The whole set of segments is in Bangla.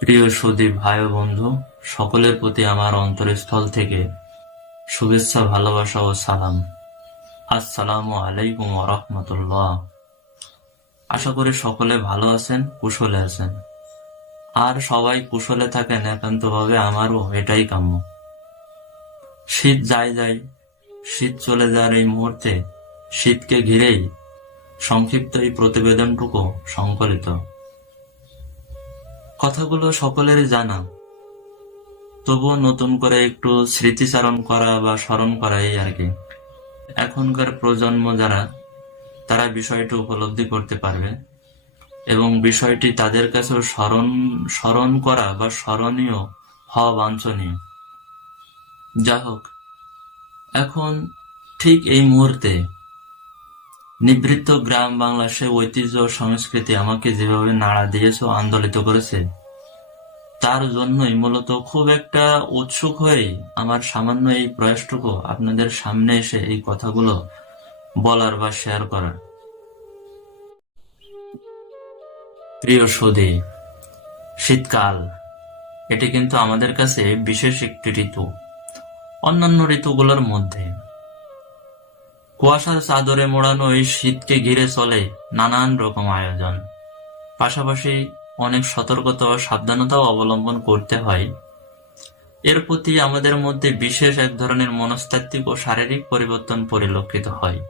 প্রিয় সুধী ভাই ও বন্ধু, সকলের প্রতি আমার অন্তরস্থল থেকে শুভেচ্ছা, ভালোবাসা ও সালাম। আসসালামু আলাইকুম ওয়া রাহমাতুল্লাহ। আশা করি সকলে ভালো আছেন, কুশলে আছেন। আর সবাই কুশলে থাকেন একান্তভাবে আমারও এটাই কাম্য। শীত যায় যায়, শীত চলে যাওয়ার এই মুহূর্তে শীতকে ঘিরেই সংক্ষিপ্ত এই প্রতিবেদনটুকু সংকলিত। কথাগুলো সকলেরই জানা, তবুও নতুন করে একটু স্মৃতিচারণ করা বা স্মরণ করা, এই আর কি। এখনকার প্রজন্ম যারা, তারা বিষয়টি উপলব্ধি করতে পারবে এবং বিষয়টি তাদের কাছেও স্মরণ স্মরণ করা বা স্মরণীয় হওয়া বাঞ্ছনীয়। যা হোক, এখন ঠিক এই মুহূর্তে নিভৃত গ্রাম বাংলাদেশের ঐতিহ্য ও সংস্কৃতি আমাকে যেভাবে নাড়া দিয়েছে ও আন্দোলিত করেছে, তার জন্যই মূলত খুব একটা উৎসুক হয়েই আমার সামান্য এই প্রয়াসটুকু আপনাদের সামনে এসে এই কথাগুলো বলার বা শেয়ার করার। প্রিয় সুধী, শীতকাল এটি কিন্তু আমাদের কাছে বিশেষ একটি ঋতু। অন্যান্য ঋতুগুলোর মধ্যে কুয়াশার চাদরে মোড়ানো এই শীতকে ঘিরে চলে নানান রকম আয়োজন, পাশাপাশি অনেক সতর্কতা ও সাবধানতাও অবলম্বন করতে হয়। এর প্রতি আমাদের মধ্যে বিশেষ এক ধরনের মনস্তাত্ত্বিক ও শারীরিক পরিবর্তন পরিলক্ষিত হয়।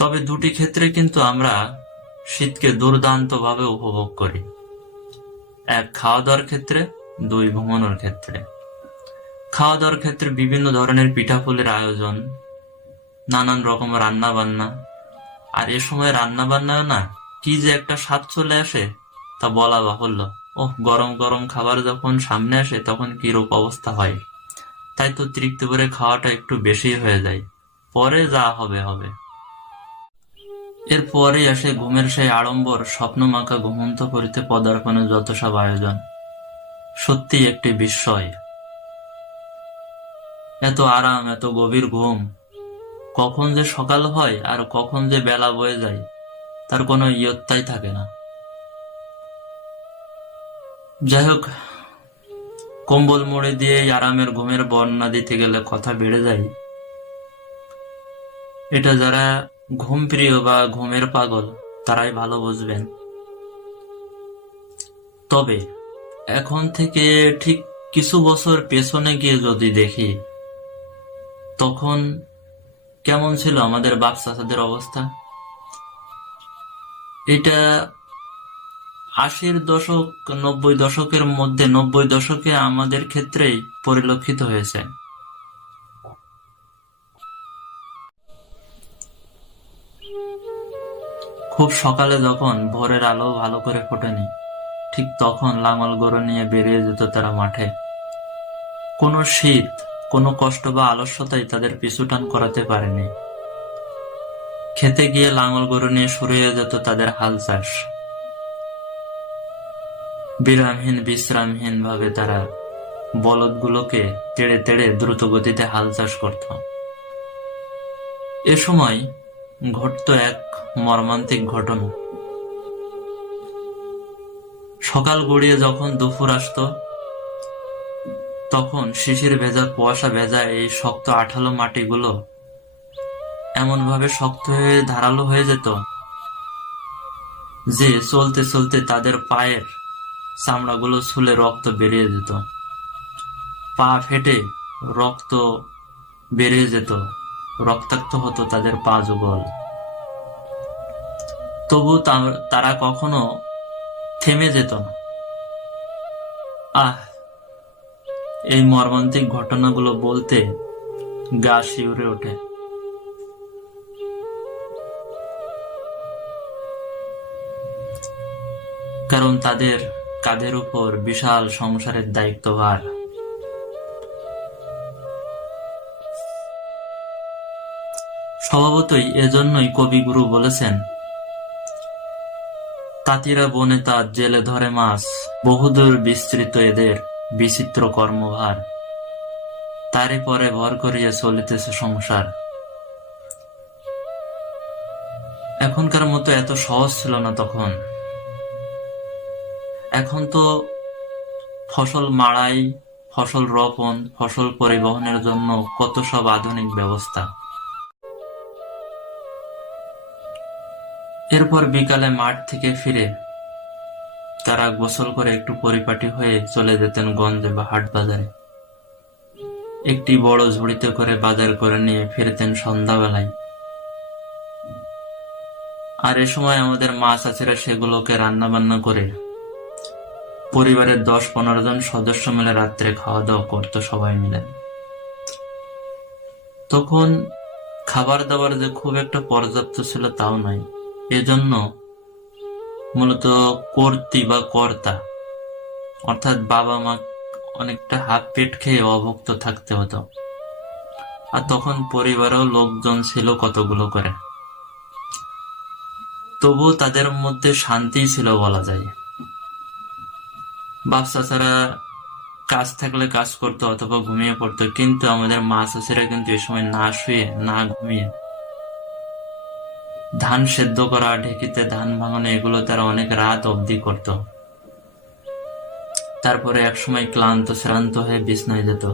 তবে দুটি ক্ষেত্রে কিন্তু আমরা শীতকে দুর্দান্তভাবে উপভোগ করি। এক, খাওয়া দাওয়ার ক্ষেত্রে; দুই, ঘুমানোর ক্ষেত্রে। খাওয়া দাওয়ার ক্ষেত্রে বিভিন্ন ধরনের পিঠাপুলির আয়োজন, নানান রকম রান্না বান্না। আর এ সময় রান্না বান্নাও না কি যে একটা স্বাদ চলে আসে, তা বলা বাহুল্য। গরম গরম খাবার যখন সামনে আসে তখন কিরূপ অবস্থা হয়। তাই তো তৃপ্তি করে খাওয়াটা একটু বেশি হয়ে যায়, পরে যা হবে হবে। এর পরেই আসে ঘুমের সেই আড়ম্বর, স্বপ্নমাখা ঘুমন্ত করিতে পদার্পণের যত সব আয়োজন। সত্যি একটি বিস্ময়। এত আরাম, এত গভীর ঘুম, কখন যে সকাল হয় আর কখন যে বেলা বয়ে যায় তার কোনো ইয়ত্তাই থাকে না। যাই হোক, কম্বল মুড়ি দিয়ে এই আরামের ঘুমের বর্ণনা দিতে গেলে কথা বেড়ে যায়। এটা যারা ঘুম প্রিয় বা ঘুমের পাগল তারাই ভালো বুঝবেন। তবে এখন থেকে ঠিক কিছু বছর পেছনে গিয়ে যদি দেখি, তখন কেমন ছিল আমাদের বাপ চাচাদের অবস্থা। এটা 80-র দশক, 90 দশকের মধ্যে, 90 দশকে আমাদের ক্ষেত্রেই পরিলক্ষিত হয়েছে। খুব সকালে যখন ভোরের আলো ভালো করে ফোটেনি, ঠিক তখন লাঙল গরু নিয়ে বেরিয়ে যেত তারা মাঠে। কোনো শীত, কোনো কষ্ট বা আলস্যতাই তাদের পিছুটান করাতে পারেনি। খেতে গিয়ে লাঙল গরু নিয়ে শুরু হয়ে যেত তাদের হাল চাষ। বিরামহীন বিশ্রামহীন ভাবে তারা বলদগুলোকে তেড়ে তেড়ে দ্রুত গতিতে হাল চাষ করত। এ সময় ঘটত এক মর্মান্তিক ঘটনা। সকাল গড়িয়ে যখন দুপুর আসতো, তখন শিশির ভেজা, কুয়াশা ভেজা এই শক্ত আঠালো মাটিগুলো এমন ভাবে শক্ত হয়ে ধারালো হয়ে যেত যে চলতে চলতে তাদের পায়ের চামড়াগুলো ছুলে রক্ত বেরিয়ে যেত, পা ফেটে রক্ত বেরিয়ে যেত, রক্তাক্ত হতো তাদের পা যুগল। তবু তারা কখনো থেমে যেত না। আহ, এই মর্মান্তিক ঘটনাগুলো বলতে গা শিউরে ওঠে। কারণ তাদের কাঁধের উপর বিশাল সংসারের দায়িত্বভার। স্বভাবতই এজন্যই কবিগুরু বলেছেন, তাঁতিরা বনে তাঁত, জেলে ধরে মাছ, বহুদূর বিস্তৃত এদের বিচিত্র কর্মভার, তারই পরে ভর করিয়া চলিতেছে সংসার। এখনকার মতো এত সহজ ছিল না তখন। এখন তো ফসল মাড়াই, ফসল রোপণ, ফসল পরিবহনের জন্য কত সব আধুনিক ব্যবস্থা। এরপর বিকালে মাঠ থেকে ফিরে তারা গোসল করে একটু পরিপাটি হয়ে চলে যেতেন গঞ্জে বা হাট বাজারে। একটি বড় ঝুড়িতে করে বাজার করে নিয়ে ফিরতেন সন্ধ্যাবেলায়। আর এ সময় আমাদের মা চাচিরা সেগুলোকে রান্না বান্না করে পরিবারের 10-15 জন সদস্য মিলে রাত্রে খাওয়া দাওয়া করতো সবাই মিলে। তখন খাবার দাবার যে খুব একটা পর্যাপ্ত ছিল তাও নয়, এজন্য মূলত কর্ত্রী বা কর্তা অর্থাৎ বাবা মা অনেকটা হাফ পেট খেয়ে অভুক্ত থাকতে হতো। আর তখন পরিবারেও লোকজন ছিল কতগুলো করে, তবু তাদের মধ্যে শান্তি ছিল বলা যায়। বাপ চাচারা কাজ থাকলে কাজ করতো অথবা ঘুমিয়ে পড়তো, কিন্তু আমাদের মা চাচিরা কিন্তু এ সময় না শুয়ে না ঘুমিয়ে ধান সেদ্ধ করা, ঢেকিতে ধান ভাঙানো, এগুলো তারা অনেক রাত অবধি করত। তারপরে একসময় ক্লান্ত শ্রান্ত হয়ে বিছনায় যেত।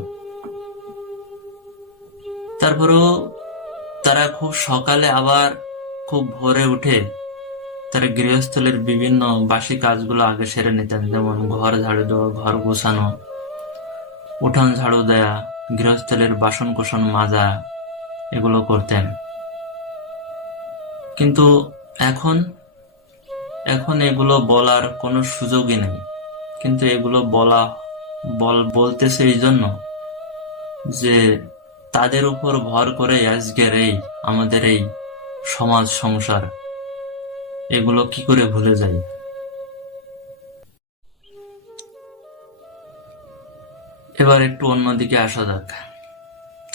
তারপরেও তারা খুব সকালে আবার খুব ভোরে উঠে তারা গৃহস্থলের বিভিন্ন বাসি কাজগুলো আগে সেরে নিতেন, যেমন ঘর ঝাড়ু দেওয়া, ঘর গোছানো, উঠান ঝাড়ু দেয়া, গৃহস্থলের বাসন কোসন মাজা, এগুলো করতেন। কিন্তু এখন এখন এগুলো বলার কোনো সুযোগই নেই। কিন্তু এগুলো বলতেছে এই জন্য যে তাদের উপর ভর করে আজকের আমাদের এই সমাজ সংসার, এগুলো কি করে ভুলে যাই। এবার একটু অন্যদিকে আসা যাক।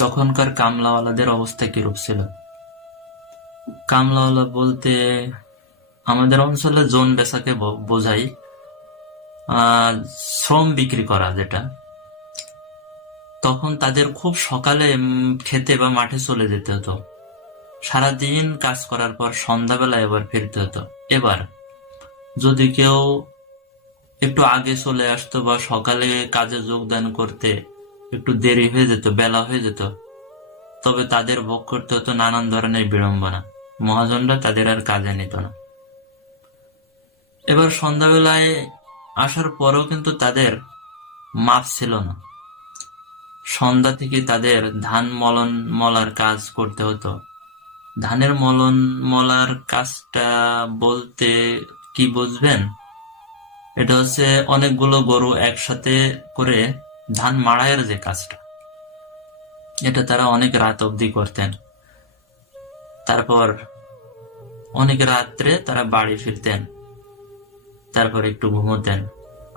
তখনকার কামলাওয়ালাদের অবস্থা কিরূপ ছিল। কামলাওয়ালা বলতে আমাদের অঞ্চলে জন বেচাকে বোঝাই, শ্রম বিক্রি করা যেটা। তখন তাদের খুব সকালে খেতে বা মাঠে চলে যেতে হতো। সারাদিন কাজ করার পর সন্ধ্যাবেলা এবার ফিরতে হতো। এবার যদি কেউ একটু আগে চলে আসতো বা সকালে কাজে যোগদান করতে একটু দেরি হয়ে যেত, বেলা হয়ে যেত, তবে তাদের ভোগ করতে হতো নানান ধরনের বিড়ম্বনা। মহাজনরা তাদের আর কাজে নিত না। এবার সন্ধ্যাবেলায় আসার পরেও কিন্তু তাদের মাপ ছিল না। সন্ধ্যা থেকে তাদের ধান মলার কাজ করতে হতো। ধানের মলার কাজটা বলতে কি বুঝবেন, এটা হচ্ছে অনেকগুলো গরু একসাথে করে ধান মাড়াইয়ের যে কাজটা, এটা তারা অনেক রাত অবধি করতেন। তারপর অনেক রাত্রে তারা বাড়ি ফিরতেন, তারপর একটু ঘুমোতেন,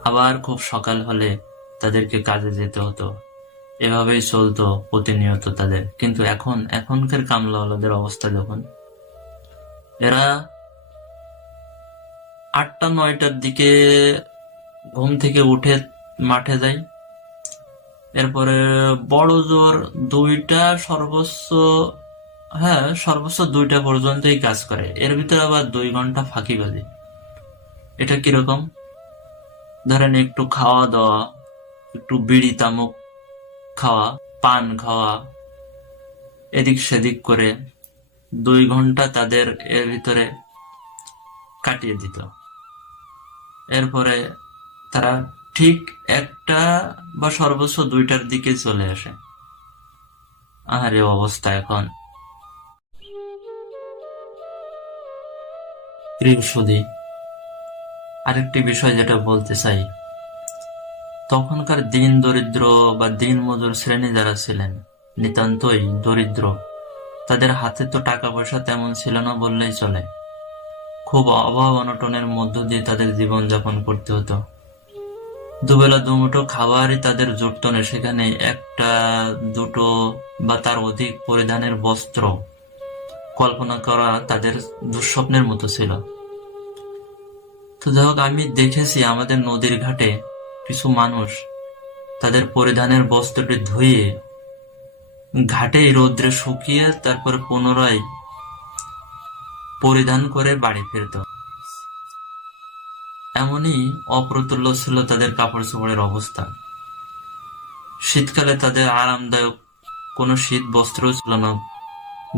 আবার খুব সকাল হলে তাদেরকে কাজে যেতে হতো। এভাবেই চলতো প্রতিনিয়ত তাদের। কিন্তু এখনকার কামলাওয়ালাদের অবস্থা যখন, এরা 8টা-9টার দিকে ঘুম থেকে উঠে মাঠে যায়। এরপরে বড় জোর 2টা, সর্বোচ্চ 2টা পর্যন্তই কাজ করে। এর ভিতরে আবার 2 ঘন্টা ফাঁকিবাজি। এটা কিরকম, ধরেন একটু খাওয়া দাওয়া, একটু বিড়ি তামাক খাওয়া, পান খাওয়া, এদিক সেদিক করে 2 ঘন্টা তাদের এর ভিতরে কাটিয়ে দিত। এরপরে তারা ঠিক 1টা বা সর্বোচ্চ 2টার দিকে চলে আসে। আহারে অবস্থা এখন। প্রিয়সুধী, আরেকটি বিষয় যেটা বলতে চাই, তখনকার দিন দরিদ্র বা দিন মজুর শ্রেণী যারা ছিলেন, নিতান্তই দরিদ্র, তাদের হাতে তো টাকা পয়সা তেমন ছিল না বললেই চলে। খুব অভাব অনটনের মধ্য দিয়ে তাদের জীবন যাপন করতে হতো। দুবেলা দুমুঠো খাবারই তাদের জুটত না, সেখানে 1টা-2টো বা তার অধিক পরিধানের বস্ত্র কল্পনা করা তাদের দুঃস্বপ্নের মতো ছিল। তো যাই হোক, আমি দেখেছি আমাদের নদীর ঘাটে কিছু মানুষ তাদের পরিধানের বস্ত্রটি ধুয়ে ঘাটে রৌদ্রে শুকিয়ে তারপরে পুনরায় পরিধান করে বাড়ি ফিরত। এমনই অপ্রতুল্য ছিল তাদের কাপড় চোপড়ের অবস্থা। শীতকালে তাদের আরামদায়ক কোনো শীত বস্ত্র ছিল না,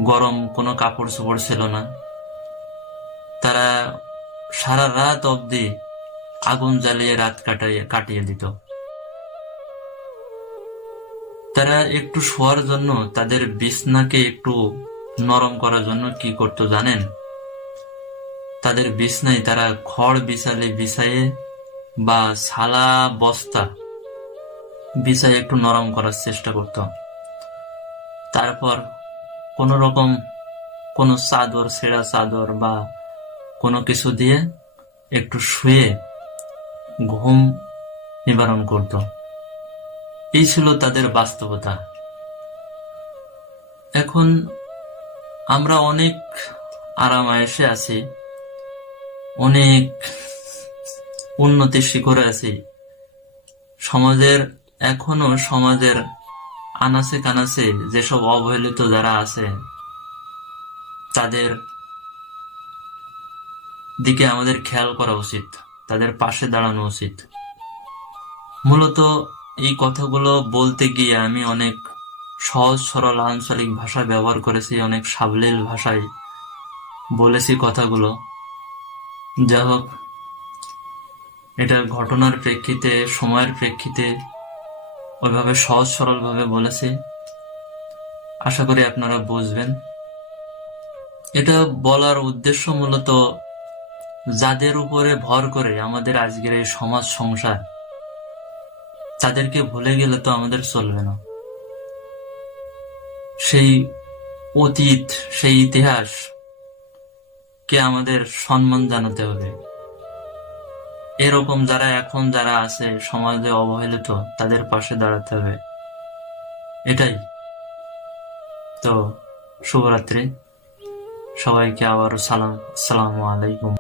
গরম কোনো কাপড় চোপড় ছিল না। তারা সারা রাত অবধি আগুন জ্বালিয়ে রাত কাটিয়ে দিত। তারা একটু শোয়ার জন্য, তাদের বিছনাকে একটু নরম করার জন্য কি করতো জানেন? তাদের বিছনায় তারা খড় বিছাইয়ে বা ছালা বস্তা বিছাইয়ে একটু নরম করার চেষ্টা করত। তারপর কোন রকম কোনো চাদর, ছেঁড়া চাদর বা কোনো কিছু দিয়ে একটু শুয়ে ঘুম নিবারণ করত। এই ছিল তাদের বাস্তবতা। এখন আমরা অনেক আরাম আয়েশে আছি, অনেক উন্নতির শিখরে আছি। এখনো সমাজের আনাচে কানাচে যেসব অবহেলিত যারা আছে, তাদের দিকে আমাদের খেয়াল করা উচিত, তাদের পাশে দাঁড়ানো উচিত। মূলত এই কথাগুলো বলতে গিয়ে আমি অনেক সহজ সরল আঞ্চলিক ভাষা ব্যবহার করেছি, অনেক সাবলীল ভাষায় বলেছি কথাগুলো। যা হোক, এটা ঘটনার প্রেক্ষিতে, সময়ের প্রেক্ষিতে ওইভাবে সহজ সরল ভাবে বলেছি। আশা করি আপনারা বুঝবেন। এটা বলার উদ্দেশ্য মূলত যাদের উপরে ভর করে আমাদের আজকের এই সমাজ সংসার, তাদেরকে ভুলে গেলে তো আমাদের চলবে না। সেই অতীত, সেই ইতিহাস কে আমাদের সম্মান জানাতে হবে। এরকম যারা আছে সমাজে অবহেলিত, তাদের পাশে দাঁড়াতে হবে। এটাই তো। শুভরাত্রি সবাইকে, আবারও সালাম। আসসালামু আলাইকুম।